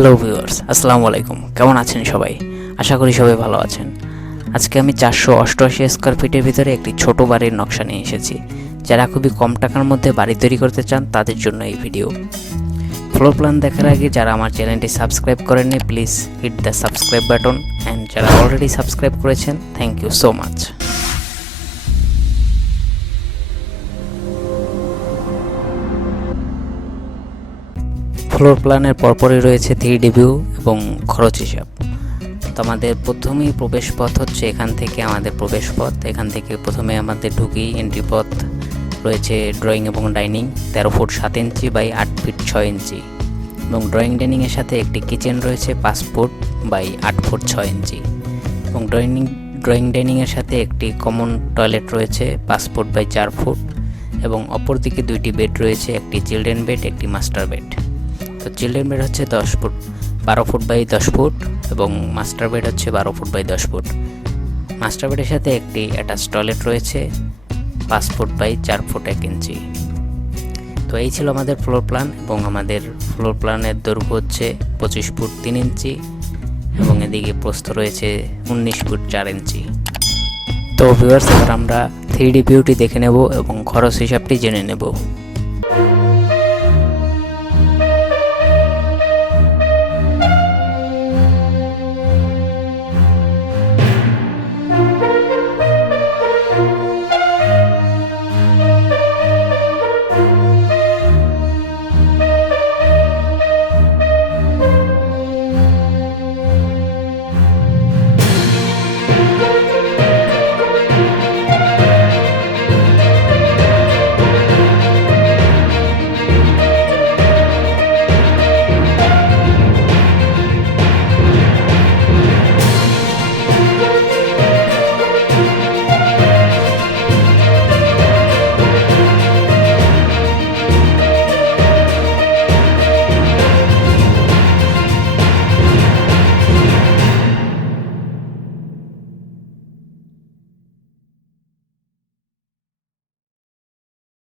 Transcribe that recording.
Hello viewers আসসালামু আলাইকুম কেমন আছেন সবাই? আশা করি সবাই ভালো আছেন। আজকে আমি চারশো অষ্টআশি স্কোয়ার ফিটের ভিতরে একটি ছোট বাড়ির নকশা নিয়ে এসেছি। যারা খুবই কম টাকার মধ্যে বাড়ি তৈরি করতে চান, তাদের জন্য এই ভিডিও ফ্লোর প্ল্যান দেখার আগে যারা আমার চ্যানেলটি সাবস্ক্রাইব করেননি please hit the subscribe button and যারা অলরেডি সাবস্ক্রাইব করেছেন thank you so much floor প্ল্যানের পরপরই রয়েছে থ্রি ভিউ এবং খরচ হিসাব। তো আমাদের প্রথমেই প্রবেশ পথ হচ্ছে এখান থেকে আমাদের প্রবেশ পথ এখান থেকে প্রথমে আমাদের ঢুকি এন্ট্রি পথ রয়েছে ড্রয়িং এবং ডাইনিং তেরো ফুট সাত ইঞ্চি বাই আট ফিট ছয় ইঞ্চি। এবং ড্রয়িং ডাইনিংয়ের সাথে একটি কিচেন রয়েছে পাঁচ ফুট বাই আট ফুট ছয় ইঞ্চি। এবং ড্রয়িং ড্রয়িং ডাইনিংয়ের সাথে একটি কমন টয়লেট রয়েছে পাঁচ ফুট বাই চার ফুট। এবং অপরদিকে দুইটি বেড রয়েছে, একটি চিলড্রেন বেড একটি মাস্টার বেড তো চিলড্রেন বেড হচ্ছে দশ ফুট, বারো ফুট বাই দশ ফুট এবং মাস্টার বেড হচ্ছে বারো ফুট বাই দশ ফুট। মাস্টার বেডের সাথে একটি অ্যাটাচ টয়লেট রয়েছে, পাঁচ ফুট বাই চার ফুট এক ইঞ্চি। তো এই ছিল আমাদের ফ্লোর প্ল্যান এবং আমাদের ফ্লোর প্ল্যানের দৈর্ঘ্য হচ্ছে পঁচিশ ফুট তিন ইঞ্চি এবং এদিকে প্রস্থ রয়েছে উনিশ ফুট চার ইঞ্চি। তো ভিউয়ার্স এবার আমরা থ্রি ডি ভিউটি দেখে নেব এবং খরচ হিসাবটি জেনে নেব।